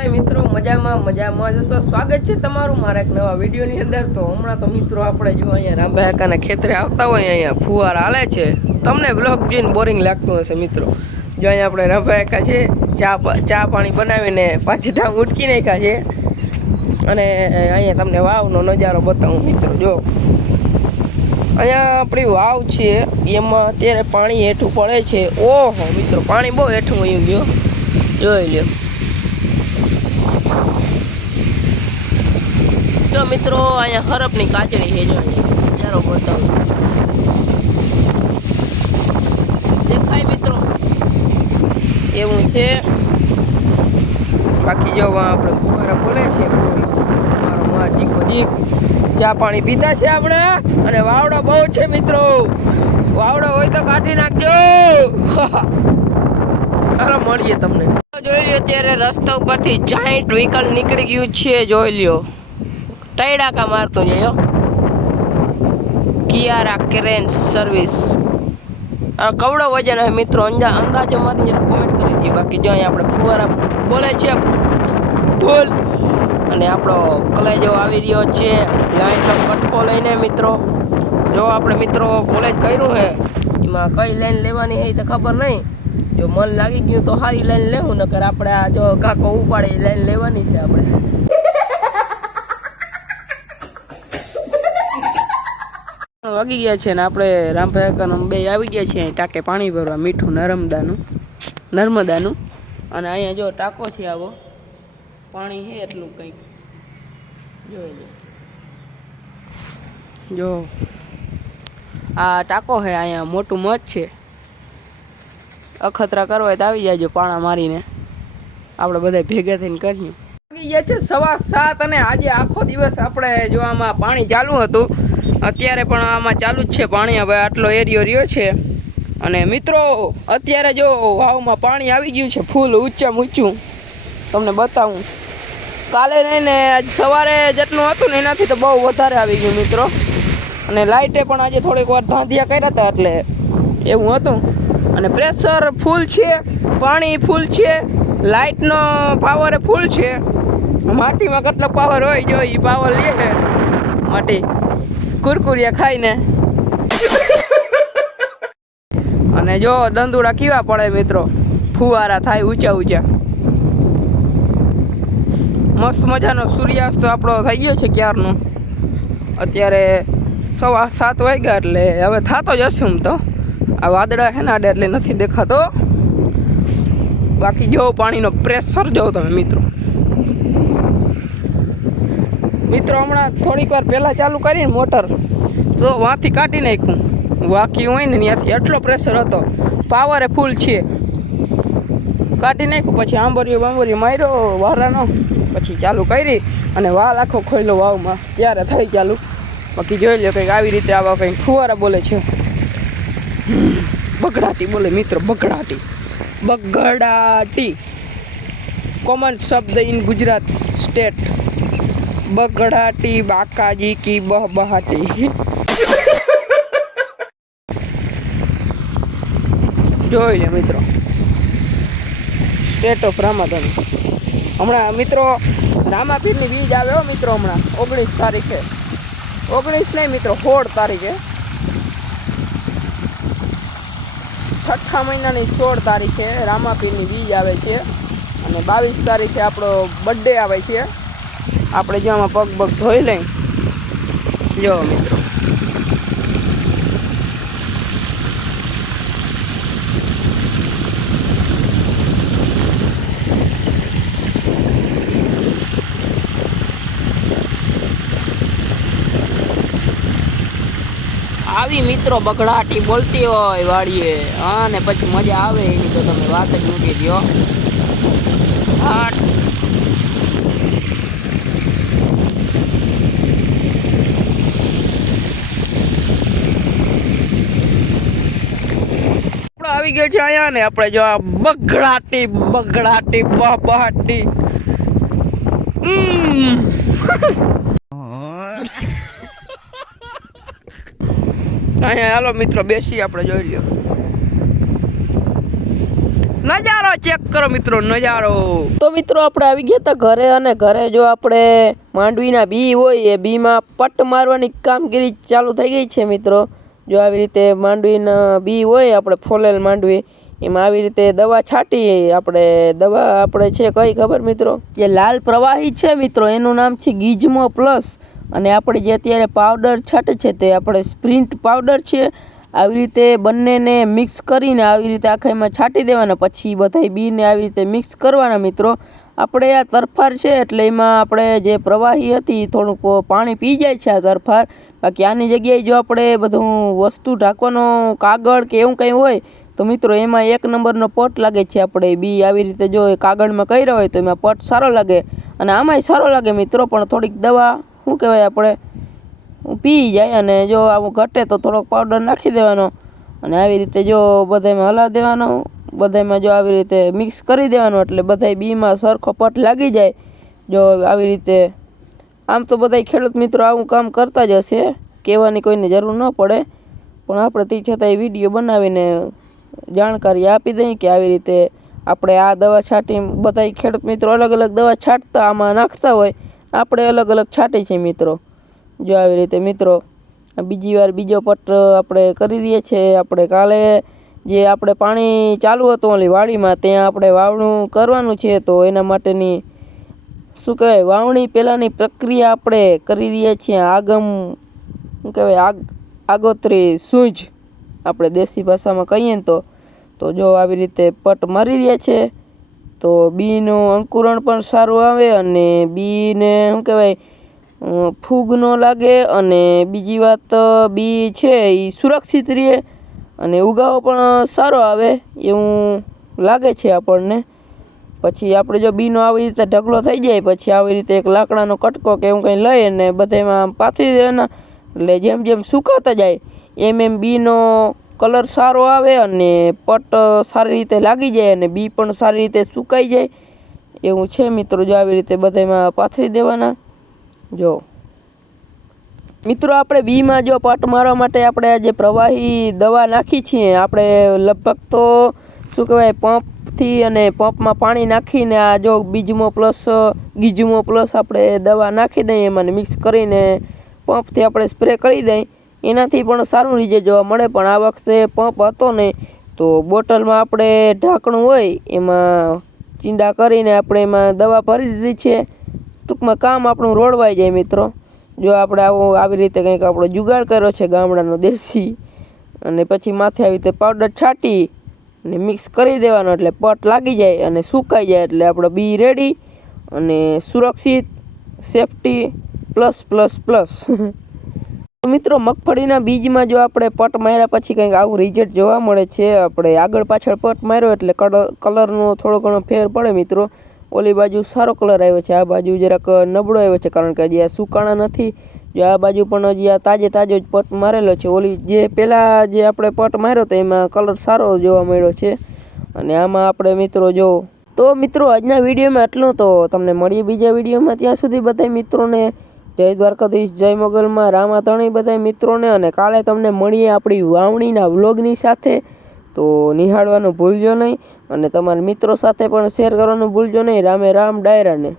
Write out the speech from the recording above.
બધા મિત્રો મજામાં જશો। સ્વાગત છે તમારું મારા એક નવા વિડીયોની અંદર। તો હમણાં તો મિત્રો આપણે જો અહીંયા રામભાઈ કાકાના ખેતરે આવતા હોય અહીંયા ફુવારા હાલે છે। તમને બ્લોગ જોઈને બોરિંગ લાગતું હશે મિત્રો। જો અહીંયા આપણે રામભાઈ કાકા છે ચા પાણી બનાવીને પાછી ટામ ઉટકી નાખ્યા છે અને અહીંયા તમને વાવનો નજારો બતાવું મિત્રો। જો અહીંયા આપણી વાવ છે એમાં અત્યારે પાણી હેઠું પડે છે। ઓહો મિત્રો પાણી બહુ હેઠું વયું ગયો, જોઈ લ્યો। જો મિત્રો અહીંયા હરફની કાચડી છે, જો નજારો બતાવું દેખાય મિત્રો એવું છે। બાકી જો આપણે ફુવારા બોલે છે ચા પાણી પીતા છે આપણે અને વાવડો બહુ છે મિત્રો। વાવડો હોય તો કાઢી નાખજો। હાલો મળીએ તમને। જોઈ લ્યો અત્યારે રસ્તા ઉપરથી જાયન્ટ વ્હીકલ નીકળી ગયું છે, જોઈ લ્યો ટૈડાકા મારતો જયો કિયારા ક્રેન્સ સર્વિસ। કવડો વજન હે મિત્રો, અંદાજો મારી કોમેન્ટ કરી દઈએ। બાકી જો અહીંયા આપણે ફુવારા બોલે છે ફૂલ અને આપણો કલેજો આવી રહ્યો છે લાઈનનો કટકો લઈને મિત્રો। જો આપણે મિત્રો કોલેજ કર્યું હે એમાં કઈ લાઈન લેવાની હે તો ખબર નહીં। જો મન લાગી ગયું તો સારી લાઈન લેવું, નકર આપણે આ જો કાકો ઉપાડે એ લાઈન લેવાની છે આપણે। વાગી ગયા છે ને આપણે રામભાઈ કાકાનો બે આવી ગયા છે ટાંકે પાણી ભરવા, મીઠું નર્મદાનું અને અહીંયા જો ટાંકો છે આવો, પાણી છે એટલું કંઈક જોઈ લો। જો આ ટાંકો છે, અહીંયા મોટું મધ છે, અખતરા કરવા તો આવી જાયજો પાણા મારીને, આપણે બધા ભેગા થઈને કરીએ। વાગી ગયા છે 7:15 અને આજે આખો દિવસ આપણે જો આમાં પાણી ચાલુ હતું, અત્યારે પણ આમાં ચાલુ જ છે પાણી। હવે આટલો એરિયો રહ્યો છે અને મિત્રો અત્યારે જો વાવમાં પાણી આવી ગયું છે ફૂલ ઊંચું તમને બતાવું। કાલે નહીં ને આજ સવારે જેટલું હતું ને એનાથી તો બહુ વધારે આવી ગયું મિત્રો। અને લાઇટે પણ આજે થોડીક વાર ધાંધિયા કર્યા હતા એટલે એવું હતું। અને પ્રેશર ફૂલ છે, પાણી ફૂલ છે, લાઇટનો પાવર ફૂલ છે। માટીમાં કેટલો પાવર હોય જો એ પાવર લે છે માટી કુરકુરિયા ખાઈને। અને જો દંદુડા કેવા પડે મિત્રો, ફુવારા થાય ઊંચા। મસ્ત મજાનો સૂર્યાસ્ત આપણો થઈ ગયો છે ક્યારનો। અત્યારે 7:15 વાગ્યા એટલે હવે થતો જ હશે। હું તો આ વાદળા છે ને આડે એટલે નથી દેખાતો। બાકી જો પાણીનો પ્રેશર જો તમે મિત્રો હમણાં થોડીક વાર પહેલાં ચાલુ કરીને મોટર તો વાંથી કાઢી નાખ્યું, વાકી હોય ને ત્યાંથી એટલો પ્રેશર હતો, પાવરે ફૂલ છે, કાઢી નાખ્યું। પછી આંબરીઓ માર્યો વારાનો, પછી ચાલુ કરી અને વાલ આખો ખોલ્યો વાવમાં, ત્યારે થઈ ચાલુ। બાકી જોઈ લો કંઈક આવી રીતે આવા કંઈક ફુવારા બોલે છે, બગડાટી બોલે મિત્રો, બગડાટી કોમન શબ્દ ઇન ગુજરાત સ્ટેટ। બગડાટી બાકાજી કી બહબહાટી। જોઈ લે મિત્રો સ્ટેટ ઓફ રામાધન। હમણાં મિત્રો રામાપીરની બીજ આવે હો મિત્રો, હમણાં 19 તારીખે, 19 નહીં મિત્રો 16 તારીખે, 6ઠા મહિનાની 16 તારીખે રામાપીરની બીજ આવે છે અને 22 તારીખે આપણો બર્થડે આવે છે। આપણે જો આમાં પગ ધોઈ લઈ જો મિત્રો આવી મિત્રો બગડાટી બોલતી હોય વાડીએ, હા ને પછી મજા આવે એની તો તમે વાત જ મૂકી દો। આવી ગયો છે અહીંયા ને આપણે જો આ બગડાટી બહબહાટી। અહીંયા હાલો મિત્રો બેસી આપણે જોઈ લ્યો। નજારો ચેક કરો મિત્રો, નજારો. તો મિત્રો આપણે આવી ગયા હતા ઘરે, અને ઘરે જો આપણે માંડવીના બી હોય એ બીમાં પટ મારવાની કામગીરી ચાલુ થઈ ગઈ છે મિત્રો. જો આવી રીતે માંડવીના બી હોય આપણે ફોલેલ માંડવી, એમાં આવી રીતે દવા છાંટી આપણે. દવા આપણે છે કઈ ખબર મિત્રો? જે લાલ પ્રવાહી છે મિત્રો એનું નામ છે ગીઝમો પ્લસ, અને આપણે જે અત્યારે પાવડર છાંટે છે તે આપણે સ્પ્રિન્ટ પાવડર છે. આવી રીતે બંનેને મિક્સ કરીને આવી રીતે આખા એમાં છાંટી દેવાના, પછી બધા બીને આવી રીતે મિક્સ કરવાના મિત્રો. આપણે આ તરફાર છે એટલે એમાં આપણે જે પ્રવાહી હતી થોડુંક પાણી પી જાય છે આ તરફાર. બાકી આની જગ્યાએ જો આપણે બધું વસ્તુ ઢાંકવાનો કાગળ કે એવું કંઈ હોય તો મિત્રો એમાં એક નંબરનો પટ લાગે છે. આપણે બી આવી રીતે જો કાગળમાં કર્યા હોય તો એમાં પટ સારો લાગે, અને આમાંય સારો લાગે મિત્રો. પણ થોડીક દવા શું કહેવાય આપણે પી જાય, અને જો આવું ઘટે તો થોડોક પાવડર નાખી દેવાનો, અને આવી રીતે જો બધામાં હલાવી દેવાનો. બધામાં જો આવી રીતે મિક્સ કરી દેવાનું એટલે બધાય બીમાં સરખો પટ લાગી જાય. જો આવી રીતે આમ તો બધાય ખેડૂત મિત્રો આવું કામ કરતા જ હશે, કહેવાની કોઈને જરૂર ન પડે, પણ આપણે તે છતાંય વિડીયો બનાવીને જાણકારી આપી દઈએ કે આવી રીતે આપણે આ દવા છાંટી. બધાય ખેડૂત મિત્રો અલગ અલગ દવા છાંટતા આમાં નાખતા હોય, આપણે અલગ અલગ છાંટી છે મિત્રો. જો આવી રીતે મિત્રો બીજી વાર બીજો પટ આપણે કરી દઈએ છીએ. આપણે કાલે જે આપણે પાણી ચાલુ હતું ઓલી વાડીમાં ત્યાં આપણે વાવણું કરવાનું છે, તો એના માટેની શું કહેવાય વાવણી પહેલાંની પ્રક્રિયા આપણે કરી રહ્યા છીએ. શું કહેવાય આગોતરી સૂંચ આપણે દેશી ભાષામાં કહીએ ને તો જો આવી રીતે પટ મારી રહ્યા છે તો બીનું અંકુરણ પણ સારું આવે, અને બીને શું કહેવાય ફૂગ ન લાગે, અને બીજી વાત બી છે એ સુરક્ષિત રહે, અને ઉગાવો પણ સારો આવે એવું લાગે છે આપણને. પછી આપણે જો બીનો આવી રીતે ઢગલો થઈ જાય પછી આવી રીતે એક લાકડાનો કટકો કે એવું કંઈ લઈ અને બધામાં પાથરી દેવાના, એટલે જેમ જેમ સુકાતા જાય એમ એમ બીનો કલર સારો આવે, અને પટ સારી રીતે લાગી જાય, અને બી પણ સારી રીતે સુકાઈ જાય એવું છે મિત્રો. જો આવી રીતે બધામાં પાથરી દેવાના. જો મિત્રો આપણે બીમાં જો પટ મારવા માટે આપણે આ જે પ્રવાહી દવા નાખી છીએ, આપણે લગભગ તો શું કહેવાય પંપથી, અને પંપમાં પાણી નાખીને આ જો ગીઝમો પ્લસ આપણે દવા નાખી દઈએ એમાં મિક્સ કરીને પંપથી આપણે સ્પ્રે કરી દઈએ, એનાથી પણ સારું રિઝલ્ટ જોવા મળે. પણ આ વખતે પંપ હતો નહીં તો બોટલમાં આપણે ઢાંકણું હોય એમાં ચીંડા કરીને આપણે એમાં દવા ભરી દીધી છે. ટૂંકમાં કામ આપણું રોડવાઈ જાય મિત્રો. જો આપણે આવી રીતે કંઈક આપણો જુગાડ કર્યો છે ગામડાનો દેશી, અને પછી માથે આવી રીતે પાવડર છાંટી અને મિક્સ કરી દેવાનો એટલે પટ લાગી જાય અને સુકાઈ જાય એટલે આપણે બી રેડી, અને સુરક્ષિત સેફટી પ્લસ પ્લસ પ્લસ. મિત્રો મગફળીના બીજમાં જો આપણે પટ માર્યા પછી કંઈક આવું રિઝલ્ટ જોવા મળે છે. આપણે આગળ પાછળ પટ માર્યો એટલે કલરનો થોડો ઘણો ફેર પડે મિત્રો. ઓલી બાજુ સારો કલર આવ્યો છે, આ બાજુ જરાક નબળો આવ્યો છે કારણ કે હજી આ સુકાણા નથી. જો આ બાજુ પણ હજી આ તાજો જ પટ મારેલો છે. ઓલી જે પહેલાં જે આપણે પટ માર્યો તો એમાં કલર સારો જોવા મળ્યો છે, અને આમાં આપણે મિત્રો જો તો મિત્રો આજના વિડીયોમાં એટલું. તો તમને મળીએ બીજા વિડીયોમાં, ત્યાં સુધી બધા મિત્રોને જય દ્વારકાધીશ, જય મોગલમાં, રામાધણી બધા મિત્રોને. અને કાલે તમને મળીએ આપણી વાવણીના વ્લોગની સાથે, તો નિહાળવાનું ભૂલજો નહીં, અને તમારા મિત્રો સાથે પણ શેર કરવાનું ભૂલજો નહીં. રામે રામ ડાયરાને.